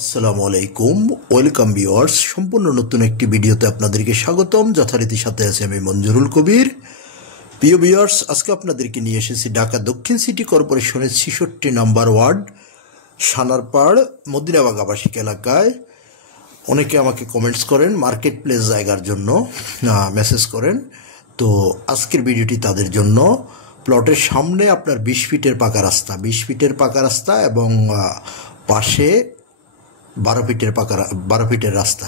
আসসালামু আলাইকুম, welcome viewers. সম্পূর্ণ নতুন একটি ভিডিওতে আপনাদেরকে স্বাগতম। যথারীতি সাথে আছে আমি মঞ্জুরুল কবির। প্রিয় ভিউয়ার্স, আজকে আপনাদেরকে নিয়ে এসেছি ঢাকা দক্ষিণ সিটি কর্পোরেশনের 66 নম্বর ওয়ার্ড সানারপাড় মদিনাবাগ আবাসিক এলাকায়। অনেকে আমাকে কমেন্টস করেন মার্কেট প্লেস জায়গার জন্য, মেসেজ করেন। তো আজকের ভিডিওটি তাদের জন্য। প্লটের সামনে আপনার 20 ফিটের পাকা রাস্তা এবং পাশে 12 ফিটের রাস্তা।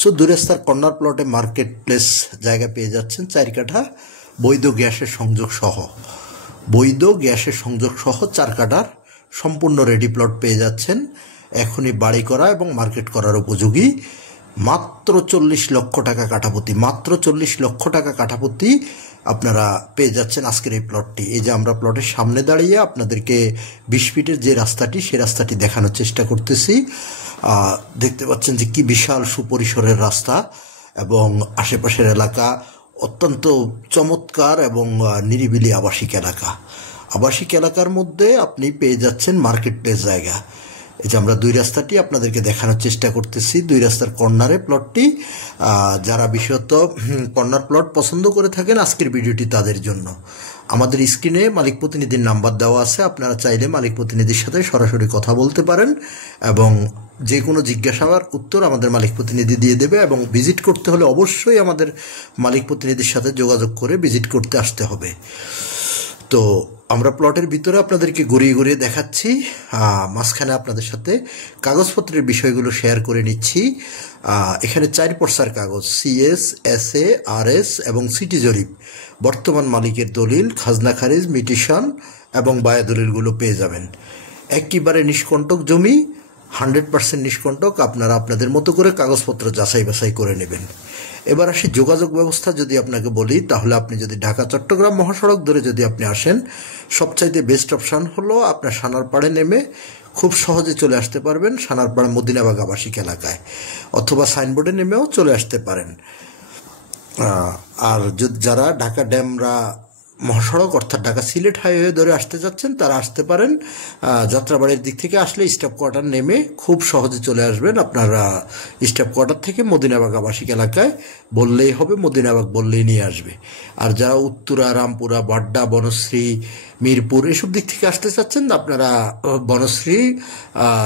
সো দুই রাস্তার কর্নার প্লটে মার্কেট প্লেস জায়গা পেয়ে যাচ্ছেন 4 কাঠা বৈধ গ্যাসের সংযোগ সহ 4 কাঠার সম্পূর্ণ রেডি প্লট পেয়ে যাচ্ছেন। এখনই বাড়ি করা এবং মার্কেট করার উপযোগী। মাত্র 40 লক্ষ টাকা কাঠাপতি আপনারা পেয়ে যাচ্ছেন আজকের এই প্লটটি। এই যে আমরা প্লটের সামনে দাঁড়িয়ে আপনাদেরকে 20 ফিটের যে রাস্তাটি, সেই রাস্তাটি দেখানোর চেষ্টা করতেছি। দেখতে পাচ্ছেন যে কি বিশাল সুপরিসরের রাস্তা এবং আশেপাশের এলাকা অত্যন্ত চমৎকার এবং নিরিবিলি আবাসিক এলাকার মধ্যে আপনি পেয়ে যাচ্ছেন মার্কেট প্লেস জায়গা। এই যে আমরা দুই রাস্তাটি আপনাদেরকে দেখানোর চেষ্টা করতেছি। দুই রাস্তার কর্নারে প্লটটি। যারা বিশেষত কর্নার প্লট পছন্দ করে থাকেন, আজকের ভিডিওটি তাদের জন্য। আমাদের স্ক্রিনে মালিক প্রতিনিধির নাম্বার দেওয়া আছে। আপনারা চাইলে মালিক প্রতিনিধির সাথে সরাসরি কথা বলতে পারেন এবং যে কোনো জিজ্ঞাসার উত্তর আমাদের মালিক প্রতিনিধি দিয়ে দেবে। এবং ভিজিট করতে হলে অবশ্যই আমাদের মালিক প্রতিনিধির সাথে যোগাযোগ করে ভিজিট করতে আসতে হবে। তো আমরা প্লটের ভিতরে আপনাদেরকে ঘুরিয়ে দেখাচ্ছি। মাঝখানে আপনাদের সাথে কাগজপত্রের বিষয়গুলো শেয়ার করে নিচ্ছি। এখানে 4 পর্সার কাগজ, CS, SA, RS এবং সিটি জরিপ, বর্তমান মালিকের দলিল, খাজনা খারিজ, মিটিশন এবং বায়া দলিলগুলো পেয়ে যাবেন। একেবারে নিষ্কণ্টক জমি, 100% নিষ্কণ্টক। আপনারা আপনাদের মতো করে কাগজপত্র যাচাই বাছাই করে নেবেন। এবার আসি যোগাযোগ ব্যবস্থা যদি আপনাকে বলি, তাহলে আপনি যদি ঢাকা চট্টগ্রাম মহাসড়ক ধরে যদি আপনি আসেন, সবচাইতে বেস্ট অপশান হলো আপনার সানারপাড়ে নেমে খুব সহজে চলে আসতে পারবেন সানারপাড় মদিনাবাগ আবাসিক এলাকায়, অথবা সাইনবোর্ডে নেমেও চলে আসতে পারেন। আর যারা ঢাকা ড্যামরা মহাসড়ক অর্থাৎ ঢাকা সিলেট হাইওয়ে ধরে আসতে যাচ্ছেন, তারা আসতে পারেন যাত্রাবাড়ির দিক থেকে আসলে স্টাফ কোয়ার্টার নেমে খুব সহজে চলে আসবেন। আপনারা স্টাফ কোয়ার্টার থেকে মদিনাবাগ আবাসিক এলাকায় বললেই হবে, মদিনাবাগ বললেই নিয়ে আসবে। আর যারা উত্তরা, রামপুরা, বাড্ডা, বনশ্রী, মিরপুর এসব দিক থেকে আসতে চাচ্ছেন, আপনারা বনশ্রী,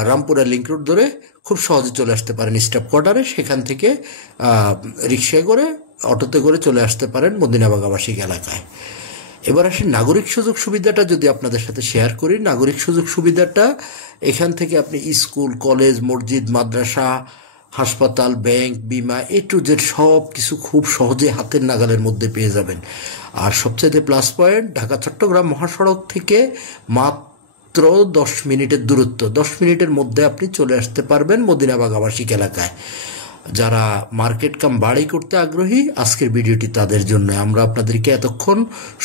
রামপুরা লিঙ্ক রোড ধরে খুব সহজে চলে আসতে পারেন স্টাফ কোয়ার্টারে। সেখান থেকে রিক্সায় করে, অটোতে করে চলে আসতে পারেন মদিনাবাগ আবাসিক এলাকায়। এবার আসি নাগরিক সুযোগ সুবিধাটা যদি আপনাদের সাথে শেয়ার করি। নাগরিক সুযোগ সুবিধাটা এখান থেকে আপনি স্কুল, কলেজ, মসজিদ, মাদ্রাসা, হাসপাতাল, ব্যাংক, বিমা, A to Z সব কিছু খুব সহজে হাতের নাগালের মধ্যে পেয়ে যাবেন। আর সবচেয়ে প্লাস পয়েন্ট, ঢাকা চট্টগ্রাম মহাসড়ক থেকে মাত্র 10 মিনিটের দূরত্ব। 10 মিনিটের মধ্যে আপনি চলে আসতে পারবেন মদিনাবাগ আবাসিক এলাকায়। যারা মার্কেট কাম বাড়ি করতে আগ্রহী, আজকের ভিডিওটি তাদের জন্য। আমরা আপনাদেরকে এতক্ষণ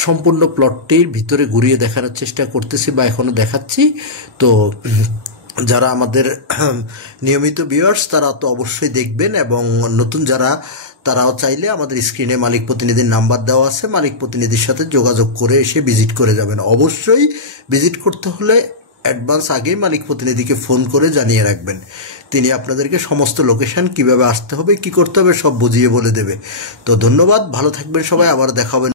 সম্পূর্ণ প্লটটির ভিতরে ঘুরিয়ে দেখানোর চেষ্টা করতেছি বা এখনো দেখাচ্ছি। তো যারা আমাদের নিয়মিত ভিউয়ার্স, তারা তো অবশ্যই দেখবেন, এবং নতুন যারা, তারাও চাইলে আমাদের স্ক্রিনে মালিক প্রতিনিধির নাম্বার দেওয়া আছে, মালিক প্রতিনিধির সাথে যোগাযোগ করে এসে ভিজিট করে যাবেন। অবশ্যই ভিজিট করতে হলে অ্যাডভান্স আগেই মালিক প্রতিনিধিকে ফোন করে জানিয়ে রাখবেন। তিনি আপনাদেরকে সমস্ত লোকেশন, কিভাবে আসতে হবে, কি করতে হবে সব বুঝিয়ে বলে দেবে। তো ধন্যবাদ, ভালো থাকবেন সবাই, আবার দেখা হবে।